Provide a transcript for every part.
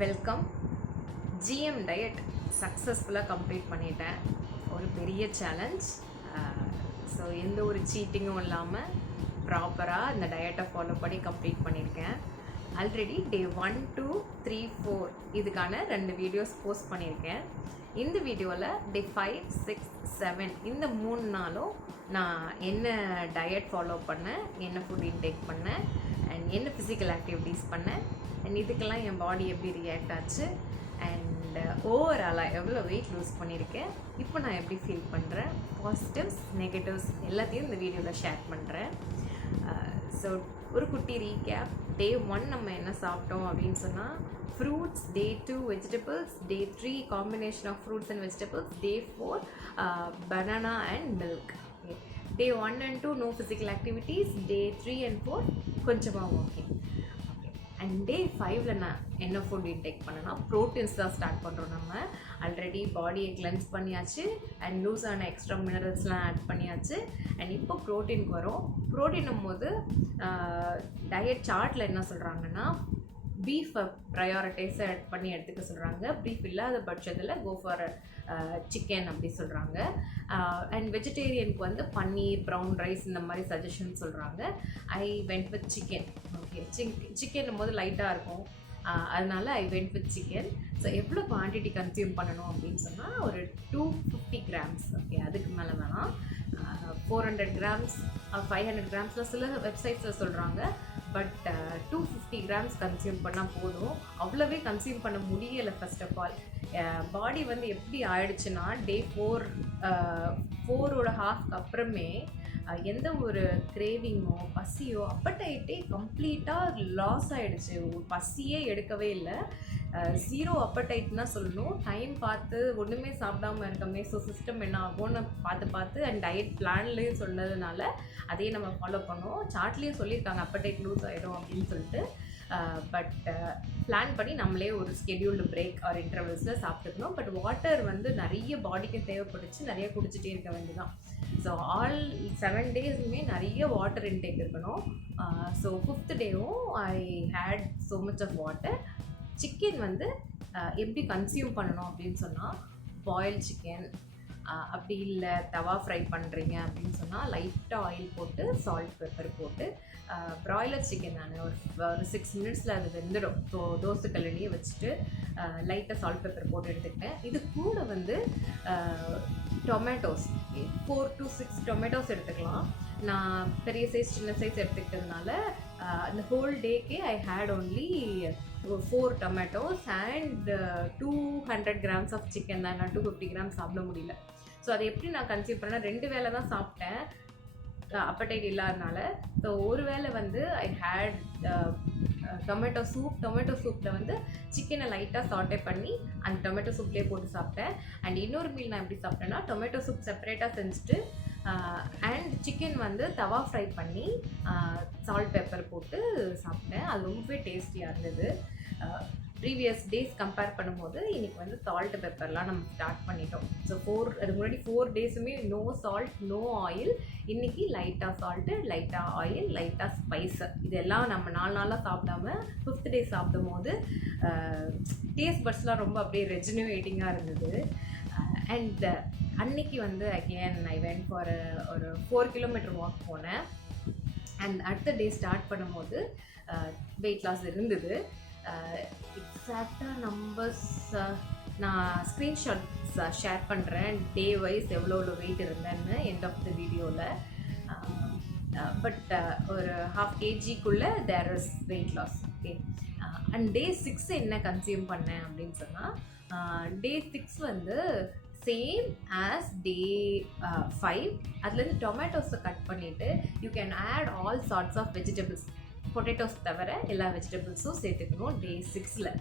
Welcome GM diet சக்ஸஸ்ஃபுல்லாக complete பண்ணிட்டேன். ஒரு பெரிய சேலஞ்ச் ஸோ uh, எந்த ஒரு சீட்டிங்கும் இல்லாமல் ப்ராப்பராக இந்த டயட்டை ஃபாலோ பண்ணி கம்ப்ளீட் பண்ணியிருக்கேன். Already day one two three four இதுக்கான ரெண்டு வீடியோஸ் போஸ்ட் பண்ணியிருக்கேன். இந்த வீடியோவில் டே ஃபைவ் சிக்ஸ் செவன் இந்த மூணு நாளும் நான் என்ன டயட் ஃபாலோ பண்ணேன் என்ன ஃபுட் இன்டேக் பண்ணேன் அண்ட் என்ன ஃபிசிக்கல் ஆக்டிவிட்டீஸ் பண்ணேன் அண்ட் இதுக்கெல்லாம் என் பாடி எப்படி ரியாக்ட் ஆச்சு? அண்ட் ஓவராலாக uh, எவ்வளோ வெயிட் லூஸ் பண்ணியிருக்கேன் இப்போ நான் எப்படி ஃபீல் பண்ணுறேன் பாசிட்டிவ்ஸ் நெகட்டிவ்ஸ் எல்லாத்தையும் இந்த வீடியோவில் ஷேர் பண்ணுறேன் ஸோ ஒரு குட்டி ரீகேப் டே ஒன் நம்ம என்ன சாப்பிட்டோம் அப்படின்னு சொன்னால் fruits day two vegetables day three combination of fruits and vegetables day four banana and milk day one and two no physical activities day three and four கொஞ்சமாக walking and day ஃபைவ்ல நான் என்ன food intake பண்ணனா proteins தான் start பண்ணுறோம் நம்ம. Already பாடியை cleanse பண்ணியாச்சு. அண்ட் லூஸ் ஆன எக்ஸ்ட்ரா மினரல்ஸ்லாம் ஆட் பண்ணியாச்சு. அண்ட் இப்போ ப்ரோட்டீனுக்கு வரும். ப்ரோட்டீனும் போது டயட் சார்ட்டில் என்ன சொல்கிறாங்கன்னா பீஃபை ப்ரையாரிட்டைஸை பண்ணி எடுத்துக்க சொல்கிறாங்க பீஃப் இல்லாத பட்சத்தில் கோ ஃபார் சிக்கன் அப்படி சொல்கிறாங்க அண்ட் uh, வெஜிடேரியனுக்கு வந்து பன்னீர் ப்ரௌன் ரைஸ் இந்த மாதிரி சஜஷன் சொல்கிறாங்க I went with chicken okay chick chicken போது லைட்டாக இருக்கும். அதனால் I went with chicken so எவ்வளோ குவான்டிட்டி கன்சியூம் பண்ணணும் அப்படின்னு சொன்னால் ஒரு டூ ஃபிஃப்டி கிராம்ஸ் ஓகே அதுக்கு மேலே வேணாம். Four hundred grams five hundred கிராம்ஸில் சில வெப்சைட்ஸில் சொல்கிறாங்க but two fifty grams consume பண்ணால் போதும். அவ்வளோவே கன்சியூம் பண்ண முடியலை ஃபஸ்ட் ஆஃப் ஆல் பாடி வந்து எப்படி ஆயிடுச்சுன்னா டே ஃபோர் ஃபோரோட ஹாஃப்க்கு அப்புறமே எந்த ஒரு கிரேவிங்கோ பசியோ அப்பட்டைட்டே கம்ப்ளீட்டாக லாஸ் ஆகிடுச்சு பசியே எடுக்கவே இல்லை. ஜீரோ அப்பட்டைட்னா சொல்லணும். டைம் பார்த்து ஒன்றுமே சாப்பிடாம இருக்கமே ஸோ சிஸ்டம் என்ன ஆகும்னு பார்த்து பார்த்து அண்ட் டயட் பிளான்லேயும் சொன்னதுனால அதையே நம்ம ஃபாலோ பண்ணோம். சார்ட்லேயும் சொல்லியிருக்காங்க அப்பட்டைட் லூஸ் ஆகிடும் அப்படின்னு சொல்லிட்டு. பட் பிளான் பண்ணி நம்மளே ஒரு ஸ்கெடியூல்டு பிரேக் ஆர் இன்டர்வல்ஸில் சாப்பிட்டுக்கணும். பட் வாட்டர் வந்து நிறைய பாடிக்கு தேவைப்படுச்சு நிறைய குடிச்சிட்டே இருக்க வேண்டியதான் ஸோ ஆல் செவன் டேஸுமே நிறைய வாட்டர் இன்டேக் இருக்கணும். So fifth டேவும் I had so much of water chicken வந்து எப்படி கன்சியூம் பண்ணணும் அப்படின்னு சொன்னால் பாயில் சிக்கன் அப்படி இல்லை தவா ஃப்ரை பண்ணுறீங்க அப்படின்னு சொன்னால் லைட்டாக ஆயில் போட்டு சால்ட் பெப்பர் போட்டு ப்ராய்லர் சிக்கன் நான் ஒரு ஒரு சிக்ஸ் மினிட்ஸில் அது வெந்துடும். ஸோ தோசை கல்லடியே வச்சுட்டு லைட்டாக சால்ட் பெப்பர் போட்டு எடுத்துக்கிட்டேன். இது கூட வந்து tomatoes four to six tomatoes எடுத்துக்கலாம். நான் பெரிய சைஸ் சின்ன சைஸ் எடுத்துக்கிட்டதுனால அந்த whole டேக்கே I had only four tomatoes and two hundred grams of chicken தான் நான் டூ ஃபிஃப்டி கிராம்ஸ் சாப்பிட முடியல. ஸோ அதை எப்படி நான் கன்சியூம் பண்ணேன் ரெண்டு வேலை தான் சாப்பிட்டேன். Uh, அப்படைட் இல்லாதனால. ஸோ ஒரு வேளை வந்து I had tomato soup tomato சூப்பில் வந்து சிக்கனை லைட்டாக சாட்டே பண்ணி அந்த டொமேட்டோ சூப்லேயே போட்டு சாப்பிட்டேன். அண்ட் இன்னொரு மீல் நான் எப்படி சாப்பிட்டேன்னா டொமேட்டோ சூப் செப்பரேட்டாக செஞ்சுட்டு அண்ட் சிக்கன் வந்து தவா ஃப்ரை பண்ணி சால்ட் பெப்பர் போட்டு சாப்பிட்டேன். அது ரொம்பவே டேஸ்டியாக இருந்தது. ப்ரீவியஸ் டேஸ் கம்பேர் பண்ணும்போது இன்றைக்கி வந்து சால்ட் பெப்பர்லாம் நம்ம ஸ்டார்ட் பண்ணிட்டோம். ஸோ ஃபோர் அது முன்னாடி ஃபோர் டேஸுமே நோ சால்ட் நோ ஆயில் இன்றைக்கி லைட்டாக சால்ட்டு லைட்டாக ஆயில் லைட்டாக ஸ்பைஸு இதெல்லாம் நம்ம நாலு நாளாக சாப்பிடாம ஃபிஃப்த் டே சாப்பிடும் போது டேஸ்ட் பட்ஸ்லாம் ரொம்ப அப்படியே ரெஜினுவேட்டிங்காக இருந்தது. அண்ட் அன்னைக்கு வந்து அகேன் ஐ வென்ட் ஃபார் ஒரு ஃபோர் கிலோமீட்டர் வாக் போனேன். அண்ட் அடுத்த டே ஸ்டார்ட் பண்ணும்போது வெயிட் லாஸ் இருந்தது. எக்ஸாக்டாக நம்பர்ஸ் நான் ஸ்க்ரீன்ஷாட்ஸ் ஷேர் பண்ணுறேன் டே வைஸ் எவ்வளோ எவ்வளோ வெயிட் இருந்தேன்னு எண்ட் ஆஃப் த வீடியோவில் பட் ஒரு half கேஜிக்குள்ளே there is weight loss okay and day six என்ன கன்சியூம் பண்ணேன் அப்படின்னு சொன்னால் டே சிக்ஸ் வந்து சேம் ஆஸ் டே ஃபைவ் அதுலேருந்து டொமேட்டோஸை கட் பண்ணிவிட்டு you can add all sorts of vegetables potatoes தவிர எல்லா வெஜிடபிள்ஸும் சேர்த்துக்கணும் டே சிக்ஸில்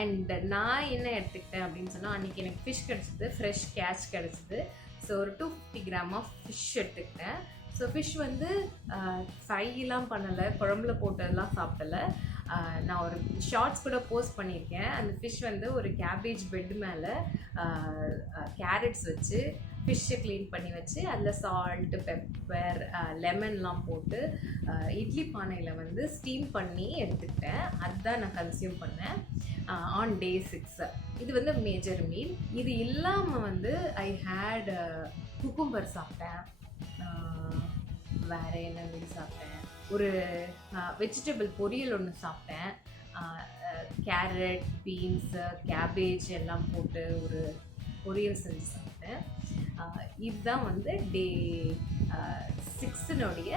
அண்ட் நான் என்ன எடுத்துக்கிட்டேன் அப்படின்னு சொன்னால் அன்றைக்கி எனக்கு ஃபிஷ் கிடச்சிது ஃப்ரெஷ் கேட்ச் கிடச்சிது. ஸோ ஒரு two fifty gram of fish எடுத்துக்கிட்டேன். ஸோ ஃபிஷ் வந்து ஃப்ரைலாம் பண்ணலை குழம்புல போட்டதெல்லாம் சாப்பிடல. நான் ஒரு ஷார்ட்ஸ் கூட போஸ்ட் பண்ணியிருக்கேன். அந்த ஃபிஷ் வந்து ஒரு கேபேஜ் பெட் மேலே கேரட்ஸ் வச்சு ஃபிஷ்ஷை க்ளீன் பண்ணி வச்சு அதில் சால்ட்டு பெப்பர் லெமன்லாம் போட்டு இட்லி பானையில் வந்து ஸ்டீம் பண்ணி எடுத்துக்கிட்டேன். அதுதான் நான் கன்சியூம் பண்ணேன். ஆன் டே சிக்ஸ் இது வந்து மேஜர் மீல் இது இல்லாமல் வந்து ஐ ஹேட் குக்கும்பர் சாப்பிட்டேன். வேற என்ன மீல் சாப்பிட்டேன்? ஒரு வெஜிடபிள் பொரியல் ஒன்று சாப்பிட்டேன். கேரட் பீன்ஸு கேபேஜ் எல்லாம் போட்டு ஒரு பொரியல் செஞ்சு சாப்பிட்டேன். இதுதான் வந்து டே சிக்ஸினுடைய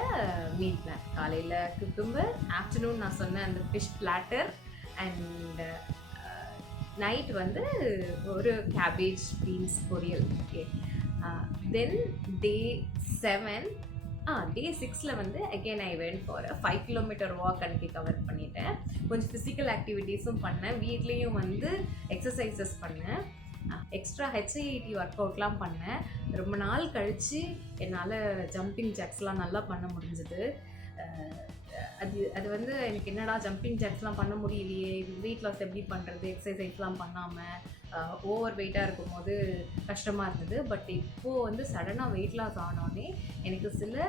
மீல் பிளான் காலையில் குக்கும்பர் ஆஃப்டர்நூன் நான் சொன்ன அந்த ஃபிஷ் பிளாட்டர் அண்ட் நைட் வந்து ஒரு கேபேஜ் பீன்ஸ் பொரியல். Okay then day seven ah day சிக்ஸில் வந்து again I went for five kilometre walk அன்றைக்கி கவர் பண்ணிட்டேன். கொஞ்சம் ஃபிசிக்கல் ஆக்டிவிட்டீஸும் பண்ணேன். வீட்லேயும் வந்து எக்ஸசைசஸ் பண்ணேன். எக்ஸ்ட்ரா ஹெச்ஐடி ஒர்க் அவுட்லாம் பண்ணேன். ரொம்ப நாள் கழித்து என்னால் ஜம்பிங் ஜாக்ஸ்லாம் நல்லா பண்ண முடிஞ்சுது. அது அது வந்து எனக்கு என்னடா ஜம்பிங் ஜாக்ஸ்லாம் பண்ண முடியலையே வெயிட் லாஸ் எப்படி பண்ணுறது எக்ஸசைஸ்லாம் பண்ணாமல் ஓவர் வெயிட்டாக இருக்கும் போது கஷ்டமாக இருந்தது. பட் இப்போது வந்து சடனாக வெயிட் லாஸ் ஆனோடனே எனக்கு சில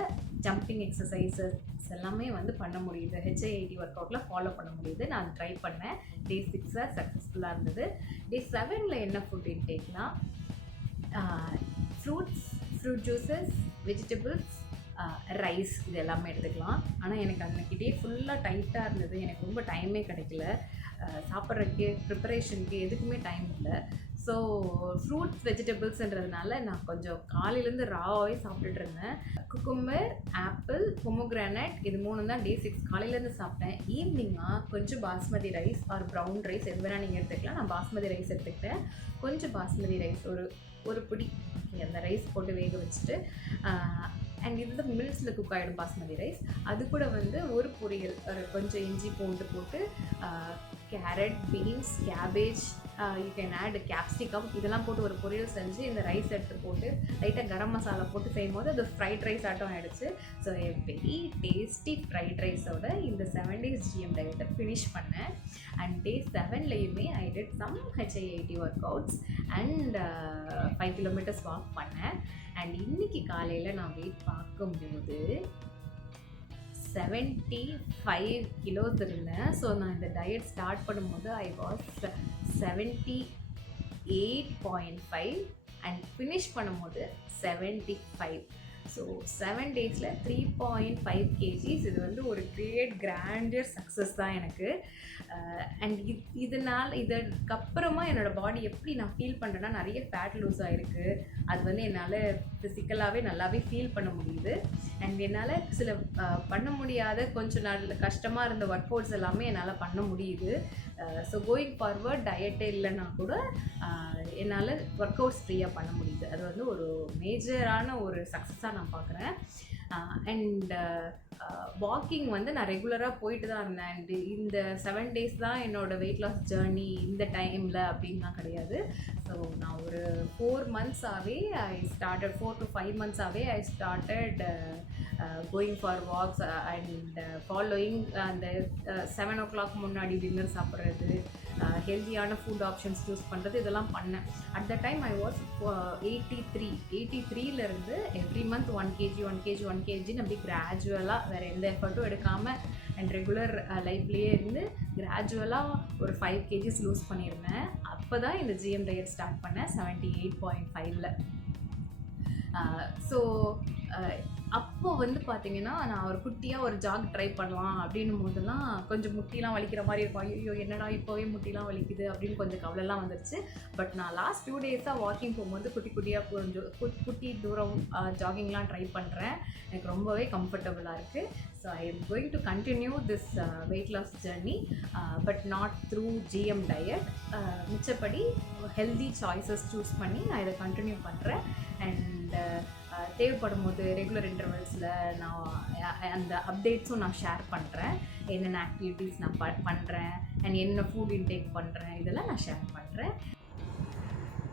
ஜம்பிங் எக்ஸசைசஸ் எல்லாமே வந்து பண்ண முடியுது. ஹெச்ஐஐடி ஒர்க் அவுட்டில் ஃபாலோ பண்ண முடியுது. நான் ட்ரை பண்ணேன். டே சிக்ஸாக சக்ஸஸ்ஃபுல்லாக இருந்தது. டே செவனில் என்ன food இன்டேக்னால் fruits fruit juices vegetables rice இது எல்லாமே எடுத்துக்கலாம். ஆனால் எனக்கு அன்னைக்கு ஃபுல்லாக டைட்டாக இருந்தது. எனக்கு ரொம்ப டைமே கிடைக்கல. சாப்பிட்றதுக்கு ப்ரிப்பரேஷனுக்கு எதுக்குமே டைம் இல்லை. ஸோ ஃப்ரூட்ஸ் வெஜிடபிள்ஸ்ன்றதுனால நான் கொஞ்சம் காலையிலேருந்து ராவாகவே சாப்பிட்டுட்டு இருந்தேன். குக்கும்பர் ஆப்பிள் பொமோகிரானட் இது மூணு தான் டே சிக்ஸ் காலையிலேருந்து சாப்பிட்டேன். ஈவினிங்காக கொஞ்சம் basmati rice or brown rice எது வேணால் நீங்கள் எடுத்துக்கலாம். நான் பாஸ்மதி ரைஸ் எடுத்துக்கிட்டேன். கொஞ்சம் பாஸ்மதி ரைஸ் ஒரு ஒரு பிடி. அந்த ரைஸ் போட்டு வேக வச்சுட்டு அண்ட் இது வந்து மில்ஸில் குக் ஆகிடும் பாஸ்மதி ரைஸ் அது கூட வந்து ஒரு பொரியல் ஒரு கொஞ்சம் இஞ்சி பூண்டு போட்டு carrot beans cabbage you can add capsicum இதெல்லாம் போட்டு ஒரு பொரியல் செஞ்சு இந்த ரைஸ் எடுத்து போட்டு லைட்டாக கரம் மசாலா போட்டு செய்யும் போது அது ஃப்ரைட் ரைஸ் ஆட்டம் ஆகிடுச்சு ஸோ வெரி டேஸ்டி ஃப்ரைட் ரைஸோட இந்த செவன் டேஸ் ஜிஎம் டயட்டை ஃபினிஷ் பண்ணேன். And day செவன்லேயுமே I did some HIIT workouts and five kilometres walk பண்ணேன். அண்ட் இன்னைக்கு காலையில் நான் வெயிட் பார்க்கும்போது செவன்ட்டி ஃபைவ் கிலோஸ் இருந்தேன். ஸோ நான் இந்த டயட் ஸ்டார்ட் பண்ணும்போது I was seventy eight point five and finish பண்ணும்போது செவன்ட்டி ஃபைவ் ஸோ செவன் டேஸில் த்ரீ பாயிண்ட் ஃபைவ் கேஜிஸ் இது வந்து ஒரு கிரேட் கிராண்டியர் சக்ஸஸ் தான் எனக்கு. Uh, அண்ட் இது இதனால் இதற்கப்புறமா என்னோடய பாடி எப்படி நான் ஃபீல் பண்ணுறேன்னா நிறைய ஃபேட் லூஸ் ஆகிருக்கு அது வந்து என்னால் ஃபிசிக்கலாகவே நல்லாவே ஃபீல் பண்ண முடியுது. அண்ட் என்னால் சில uh, பண்ண முடியாத கொஞ்சம் நாள் கஷ்டமாக இருந்த ஒர்க் அவுட்ஸ் எல்லாமே என்னால் பண்ண முடியுது. ஸோ கோயிங் ஃபார்வர்ட் டயட்டே இல்லைன்னா கூட என்னால் ஒர்க் அவுட்ஸ் ஃப்ரீயாக பண்ண முடியுது. அது வந்து ஒரு மேஜரான ஒரு சக்ஸஸாக நான் பார்க்குறேன் அண்ட் வாக்கிங் வந்து நான் ரெகுலராக போயிட்டு தான் இருந்தேன். அண்ட் இந்த செவன் டேஸ் தான் என்னோட வெயிட் லாஸ் ஜேர்னி இந்த டைமில் அப்படின்லாம் கிடையாது. ஸோ நான் ஒரு four மந்த்ஸாகவே I started four to five மந்த்ஸாகவே I started going for walks and following அந்த செவன் ஓ கிளாக் முன்னாடி டின்னர் சாப்பிட்றது ஹெல்த்தியான ஃபுட் ஆப்ஷன்ஸ் சூஸ் பண்ணுறது இதெல்லாம் பண்ணேன். At the time I was eighty three eighty த்ரீலேருந்து every month one KG one KG one கேஜின்னு அப்படி கிராஜுவலாக வேறு எந்த எஃபர்ட்டும் எடுக்காமல் அண்ட் ரெகுலர் uh, லைஃப்லேயே இருந்து கிராஜுவலாக ஒரு ஃபைவ் கேஜிஸ் லூஸ் பண்ணியிருந்தேன். அப்போ தான் இந்த ஜிஎம் டயட் ஸ்டார்ட் பண்ணேன் செவன்ட்டி எயிட் பாயிண்ட் ஃபைவ்ல ஸோ வந்து பார்த்தீங்கன்னா நான் ஒரு குட்டியாக ஒரு ஜாக் ட்ரை பண்ணலாம் அப்படின்னும் போதெல்லாம் கொஞ்சம் முட்டிலாம் வலிக்கிற மாதிரி இருக்கும். ஐயோ என்னடா இப்போவே முட்டிலாம் வலிக்குது அப்படின்னு கொஞ்சம் கவலைலாம் வந்துருச்சு. பட் நான் லாஸ்ட் டூ டேஸாக வாக்கிங் போகும்போது குட்டி குட்டியாக கொஞ்சம் குட்டி குட்டி தூரம் ஜாகிங்லாம் ட்ரை பண்ணுறேன் எனக்கு ரொம்பவே கம்ஃபர்டபுளாக இருக்குது so I am going to continue this weight loss journey but not through GM diet மிச்சப்படி healthy choices choose பண்ணி நான் இதை கண்டினியூ பண்ணுறேன் அண்ட் தேவைப்படும் போது ரெகுலர் இன்டர்வல்ஸில் நான் அந்த அப்டேட்ஸும் நான் ஷேர் பண்ணுறேன் என்னென்ன ஆக்டிவிட்டீஸ் நான் ப பண்ணுறேன் அண்ட் என்ன ஃபுட் இன்டேக் பண்ணுறேன் இதெல்லாம் நான் ஷேர் பண்ணுறேன்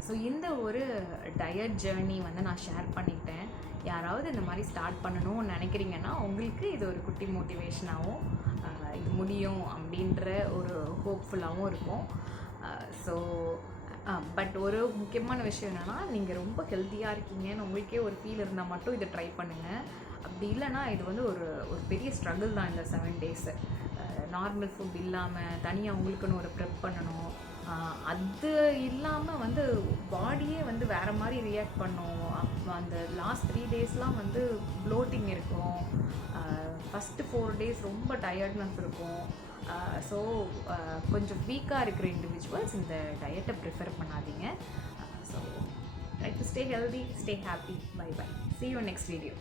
ஸோ இந்த ஒரு டயட் ஜேர்னி வந்து நான் ஷேர் பண்ணிட்டேன் யாராவது இந்த மாதிரி ஸ்டார்ட் பண்ணணும்னு நினைக்கிறீங்கன்னா உங்களுக்கு இது ஒரு குட்டி மோட்டிவேஷனாகவும் இது முடியும் அப்படின்ற ஒரு ஹோப்ஃபுல்லாகவும் இருக்கும். ஸோ பட் ஒரு முக்கியமான விஷயம் என்னென்னா நீங்கள் ரொம்ப ஹெல்த்தியாக இருக்கீங்கன்னு உங்களுக்கே ஒரு ஃபீல் இருந்தால் மட்டும் இதை ட்ரை பண்ணுங்கள் அப்படி இல்லைன்னா இது வந்து ஒரு ஒரு பெரிய ஸ்ட்ரகிள் தான் இந்த செவன் டேஸு நார்மல் ஃபுட் இல்லாமல் தனியாக உங்களுக்குன்னு ஒரு ப்ரெப் பண்ணணும். அது இல்லாமல் வந்து பாடியே வந்து வேறு மாதிரி ரியாக்ட் பண்ணும். அந்த லாஸ்ட் த்ரீ டேஸ்லாம் வந்து ப்ளோட்டிங் இருக்கும். ஃபஸ்ட்டு ஃபோர் டேஸ் ரொம்ப டயர்ட்னஸ் இருக்கும். ஸோ கொஞ்சம் வீக்காக இருக்கிற இண்டிவிஜுவல்ஸ் இந்த டயட்டை ப்ரிஃபர் பண்ணாதீங்க. So try to stay healthy stay happy bye bye see you next video